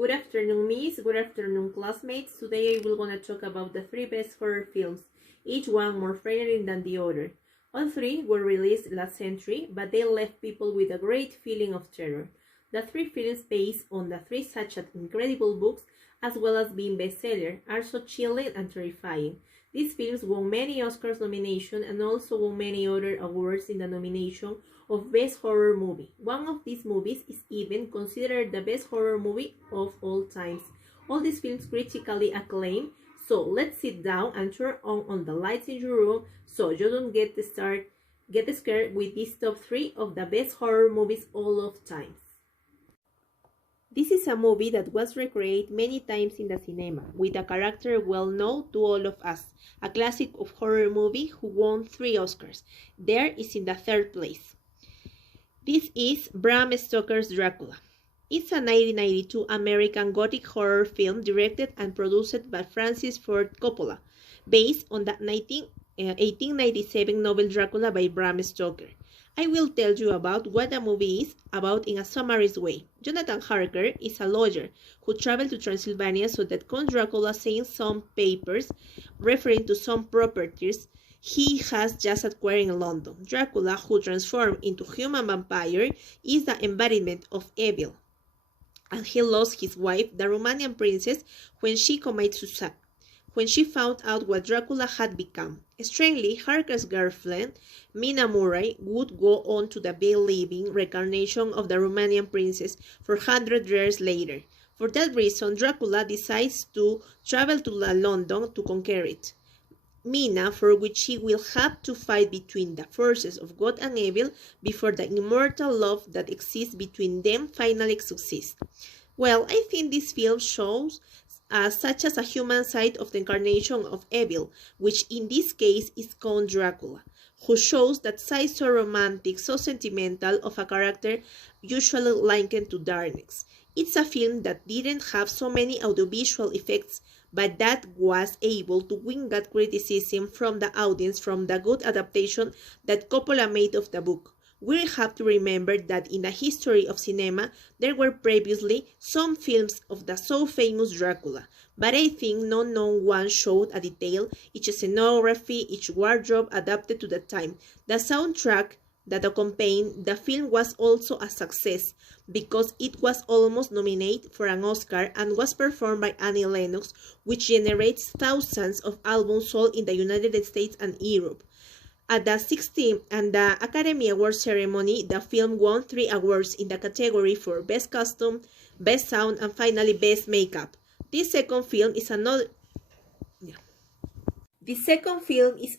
Good afternoon, Miss. Good afternoon, classmates. Today I will gonna talk about the three best horror films, each one more frightening than the other. All three were released last century, but they left people with a great feeling of terror. The three films based on the three such incredible books, as well as being bestsellers, are so chilling and terrifying. These films won many Oscars nominations and also won many other awards in the nomination of Best Horror Movie. One of these movies is even considered the best horror movie of all times. All these films critically acclaimed, so let's sit down and turn on the lights in your room so you don't get scared with this top 3 of the best horror movies all of times. This is a movie that was recreated many times in the cinema, with a character well known to all of us, a classic of horror movie who won 3 Oscars. There is in the 3rd place. This is Bram Stoker's Dracula. It's a 1992 American Gothic horror film directed and produced by Francis Ford Coppola, based on the 1897 novel Dracula by Bram Stoker. I will tell you about what the movie is about in a summarized way. Jonathan Harker is a lawyer who traveled to Transylvania so that Count Dracula signs some papers referring to some properties he has just acquired in London. Dracula, who transformed into human vampire, is the embodiment of evil, and he lost his wife, the Romanian princess, when she committed suicide. When she found out what Dracula had become. Strangely, Harker's girlfriend, Mina Murray, would go on to be living reincarnation of the Romanian princess 400 years later. For that reason, Dracula decides to travel to London to conquer it. Mina, for which he will have to fight between the forces of good and evil before the immortal love that exists between them finally succeeds. Well, I think this film shows such as a human side of the incarnation of evil, which in this case is Count Dracula, who shows that side so romantic, so sentimental of a character usually likened to darkness. It's a film that didn't have so many audiovisual effects, but that was able to win that criticism from the audience from the good adaptation that Coppola made of the book. We have to remember that in the history of cinema, there were previously some films of the so famous Dracula, but I think no known one showed a detail, each scenography, each wardrobe adapted to the time. The soundtrack that accompanied the film was also a success, because it was almost nominated for an Oscar and was performed by Annie Lennox, which generates thousands of albums sold in the United States and Europe. At the 16th and the Academy Awards ceremony, the film won 3 awards in the category for Best Costume, Best Sound, and finally Best Makeup. This second film is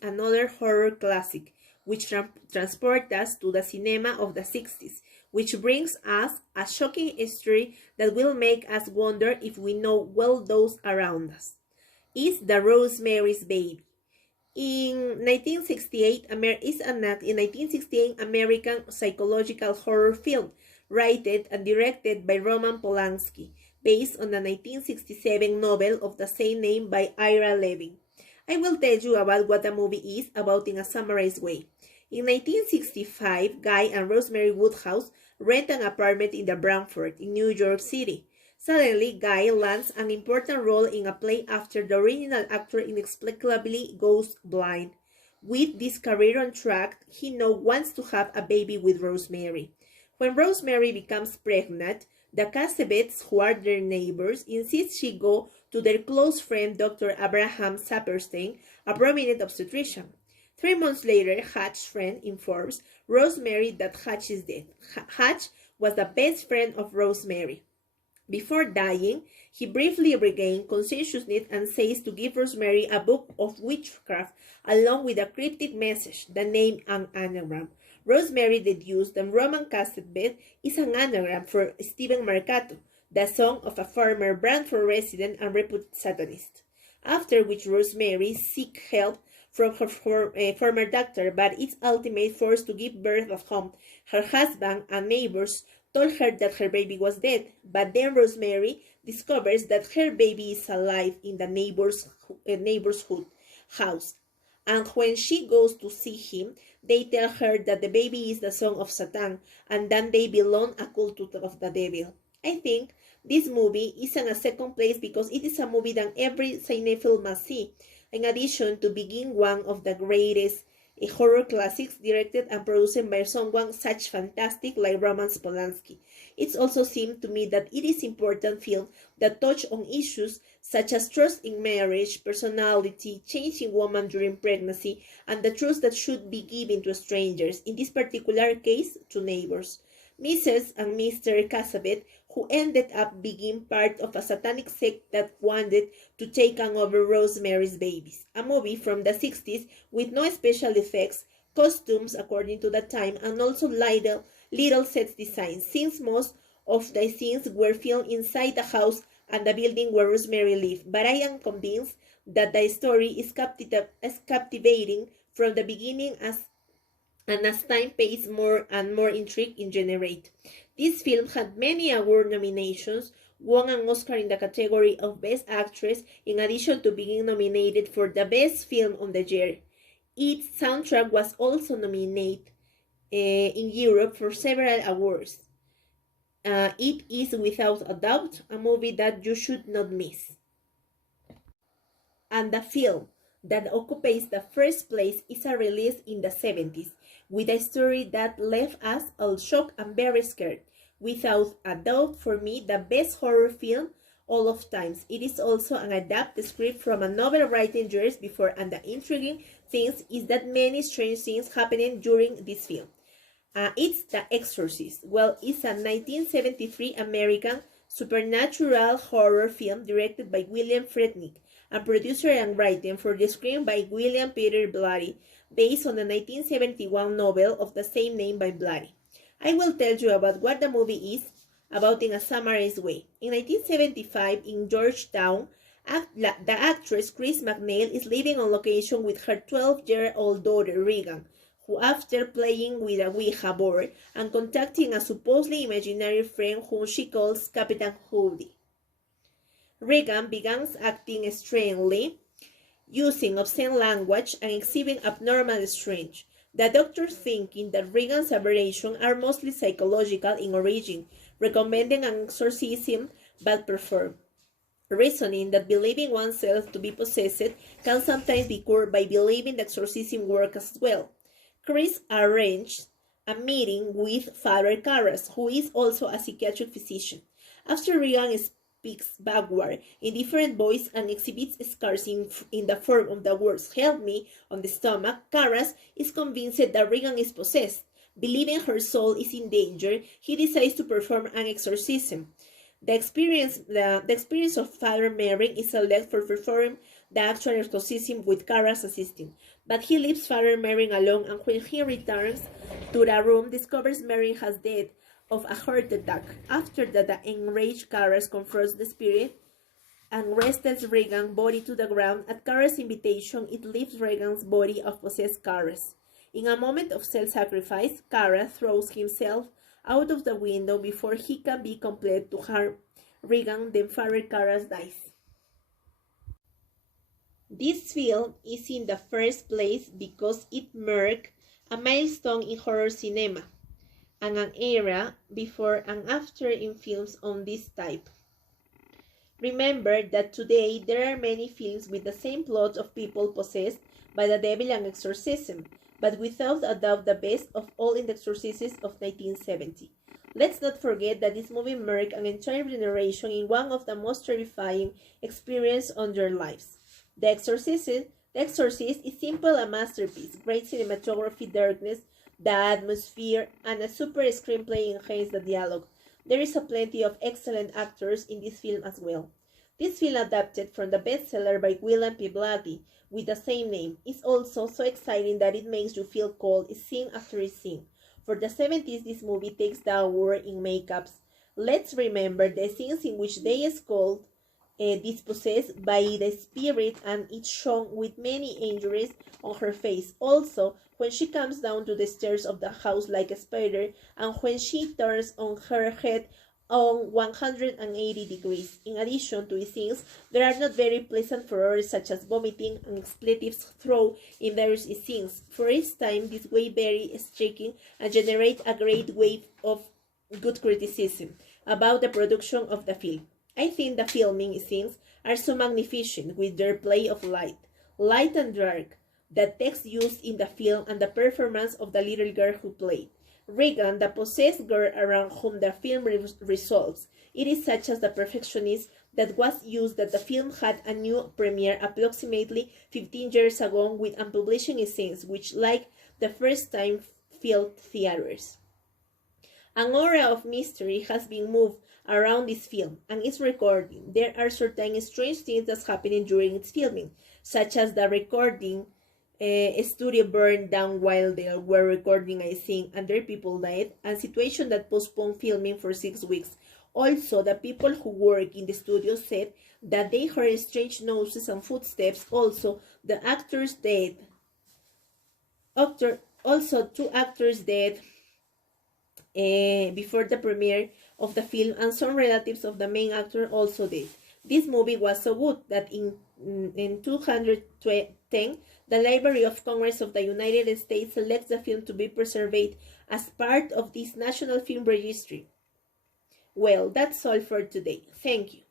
another horror classic, which transports us to the cinema of the 60s, which brings us a shocking history that will make us wonder if we know well those around us. It's the Rosemary's Baby. In 1968, American psychological horror film, written and directed by Roman Polanski, based on the 1967 novel of the same name by Ira Levin. I will tell you about what the movie is about in a summarized way. In 1965, Guy and Rosemary Woodhouse rent an apartment in the Bradford in New York City. Suddenly, Guy lands an important role in a play after the original actor inexplicably goes blind. With this career on track, he now wants to have a baby with Rosemary. When Rosemary becomes pregnant, the Cassavetes, who are their neighbors, insist she go to their close friend Dr. Abraham Saperstein, a prominent obstetrician. 3 months later, Hatch's friend informs Rosemary that Hatch is dead. Hatch was the best friend of Rosemary. Before dying, he briefly regains consciousness and says to give Rosemary a book of witchcraft along with a cryptic message, the name and anagram. Rosemary deduced that Roman Cassavet is an anagram for Stephen Mercato, the son of a former Bradford resident and reputed Satanist. After which Rosemary seeks help from her former doctor, but is ultimately forced to give birth at home. Her husband and neighbors told her that her baby was dead, but then Rosemary discovers that her baby is alive in the neighbor's house. And when she goes to see him, they tell her that the baby is the son of Satan, and that they belong a cult of the devil. I think This movie is in a second place because it is a movie that every cinephile must see, in addition to being one of the greatest horror classics directed and produced by someone such fantastic like Roman Polanski. It also seemed to me that it is important film that touch on issues such as trust in marriage, personality, changing woman during pregnancy, and the trust that should be given to strangers, in this particular case, to neighbors. Mrs. and Mr. Cassavet, who ended up being part of a satanic sect that wanted to take over Rosemary's Babies, a movie from the 60s with no special effects, costumes according to the time, and also little set designs, since most of the scenes were filmed inside the house and the building where Rosemary lived. But I am convinced that the story is captivating from the beginning and as time passes more and more intrigue it generates. This film had many award nominations, won an Oscar in the category of Best Actress, in addition to being nominated for the Best Film of the Year. Its soundtrack was also nominated in Europe for several awards. It is without a doubt a movie that you should not miss. And the film that occupies the first place is a release in the 70s, with a story that left us all shocked and very scared. Without a doubt, for me, the best horror film all of times. It is also an adapted script from a novel written years before, and the intriguing thing is that many strange things happening during this film. It's The Exorcist. Well, it's a 1973 American supernatural horror film directed by William Friedkin and producer and written for the screen by William Peter Blatty, based on the 1971 novel of the same name by Blatty. I will tell you about what the movie is about in a summarized way. In 1975, in Georgetown, the actress Chris McNeil is living on location with her 12-year-old daughter Regan, who, after playing with a Ouija board and contacting a supposedly imaginary friend whom she calls Captain Howdy, Regan begins acting strangely, using obscene language and exhibiting abnormal strange. The doctor, thinking that Regan's aberrations are mostly psychological in origin, recommending an exorcism but performed, reasoning that believing oneself to be possessed can sometimes be cured by believing the exorcism works as well. Chris arranged a meeting with Father Karras, who is also a psychiatric physician. After Regan speaks backward in different voices and exhibits scars in the form of the words "help me" on the stomach, Karras is convinced that Regan is possessed. Believing her soul is in danger, he decides to perform an exorcism. The experience of Father Merrin is selected for performing the actual exorcism with Karras assisting. But he leaves Father Merrin alone, and when he returns to the room, discovers Merrin has died of a heart attack. After that, the enraged Karras confronts the spirit and wrestles Regan's body to the ground. At Karras' invitation, it lifts Regan's body of possessed Karras. In a moment of self-sacrifice, Karras throws himself out of the window before he can be compelled to harm Regan. Then Father Karras dies. This film is in the first place because it marked a milestone in horror cinema, and an era before and after in films on this type. Remember that today there are many films with the same plot of people possessed by the devil and exorcism, but without a doubt the best of all in The Exorcist of 1970. Let's not forget that this movie marked an entire generation in one of the most terrifying experiences on their lives. The Exorcist is simple a masterpiece, great cinematography, darkness, the atmosphere, and a super screenplay enhance the dialogue. There is a plenty of excellent actors in this film as well. This film, adapted from the bestseller by William P. Blatty with the same name, is also so exciting that it makes you feel cold scene after scene. For the 70s, this movie takes the award in makeups. Let's remember the scenes in which they is called dispossessed by the spirit, and it's shown with many injuries on her face. Also, when she comes down to the stairs of the house like a spider, and when she turns on her head on 180 degrees. In addition to these things, there are not very pleasant errors such as vomiting and expletives thrown in various scenes. For each time, this way very striking and generate a great wave of good criticism. about the production of the film. I think the filming scenes are so magnificent with their play of light and dark, the text used in the film, and the performance of the little girl who played. Regan, the possessed girl around whom the film revolves. It is such as the perfectionist that was used that the film had a new premiere approximately 15 years ago with unpublished scenes, which, like the first time, filled theaters. An aura of mystery has been moved around this film and its recording. There are certain strange things that's happening during its filming, such as the recording studio burned down while they were recording a scene and their people died, and situation that postponed filming for 6 weeks. Also, the people who work in the studio said that they heard strange noises and footsteps. Also, the actors dead. Also, 2 actors dead before the premiere of the film, and some relatives of the main actor also did. This movie was so good that in 2010, the Library of Congress of the United States selects the film to be preserved as part of this National Film Registry. Well, that's all for today. Thank you.